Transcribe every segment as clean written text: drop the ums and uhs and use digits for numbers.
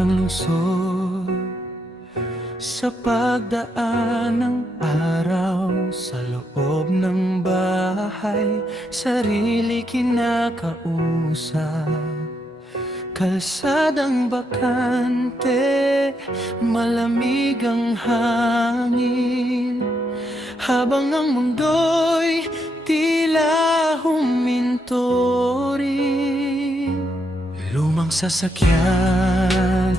ang lungsod sa pagdaan ng araw. Sa loob ng bahay, sarili kinakausap. Kalsadang bakante, malamig ang hangin, habang ang mundo'y tila huminto rin. Lumang sasakyan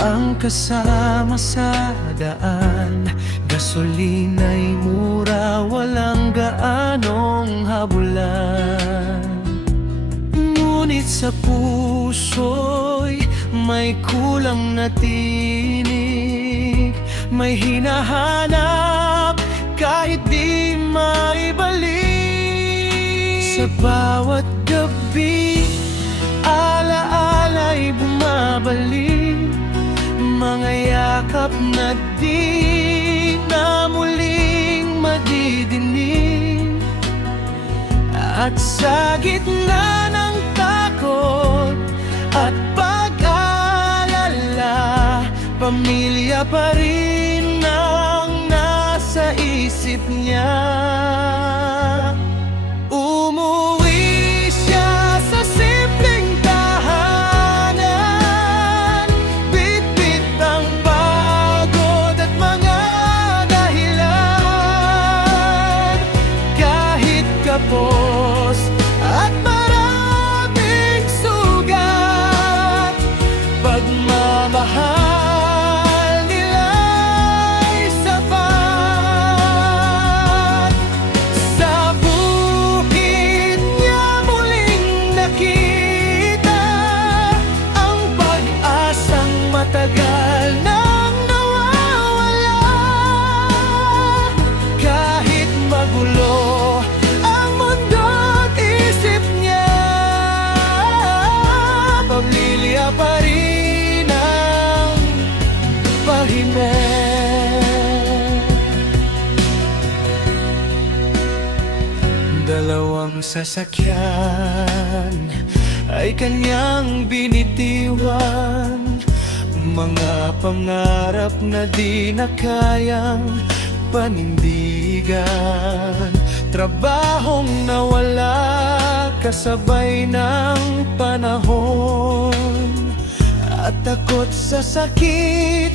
ang kasama sa daan, gasolina'y mura, walang gaanong habulan. Ngunit sa puso'y may kulang na tinig, may hinahanap kahit di maibalik. Sa bawat gabi, alaala'y bumabalik, mga yakap na di na muling madidinig. At sa gitna ng takot at pag-aalala, pamilya pa rin ang nasa isip niya. Umuwi siya sa simpleng tahanan, bit-bit ang pagod at mga dahilan. Kahit kapos at maraming sugat, pagmamahal nila'y sapat. Sa bukid niya muling nakita ang pag-asang matagal nang nawawala. Kahit magulo ang mundo't isip niya, pamilya pa rin ang pahimen. Dalawang sasakyan ay kanyang binitiwan, mga pangarap na di na kayang panindigan. Trabahong nawala kasabay ng panahon, at takot sa sakit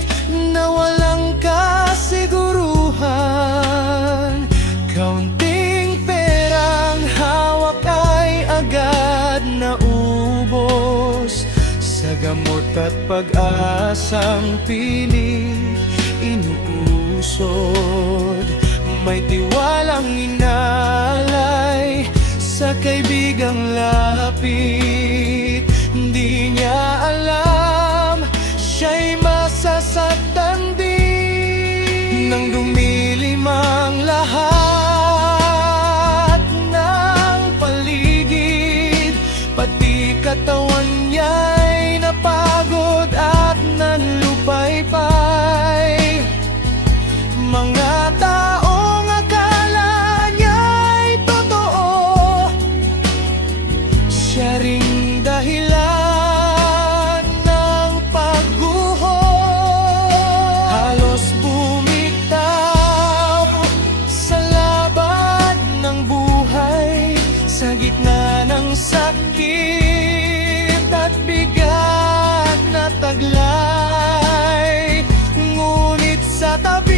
na walang kasiguruhan. Kaunting perang hawak ay agad na ubos, sa gamot at pag-asang pilit inuusod. May tiwalang inalay sa kaibigang lapit, di niya alam siya'y masasaktan din. Nang dumilim ang lahat ng paligid, pati katawan niya'y napagod at nanlupaypay. Mga taong akala niya'y totoo, siya ring dahilan ng pagguho. Halos bumitaw sa laban ng buhay, sa gitna ng sakit at bigat na taglay. Ngunit sa tabi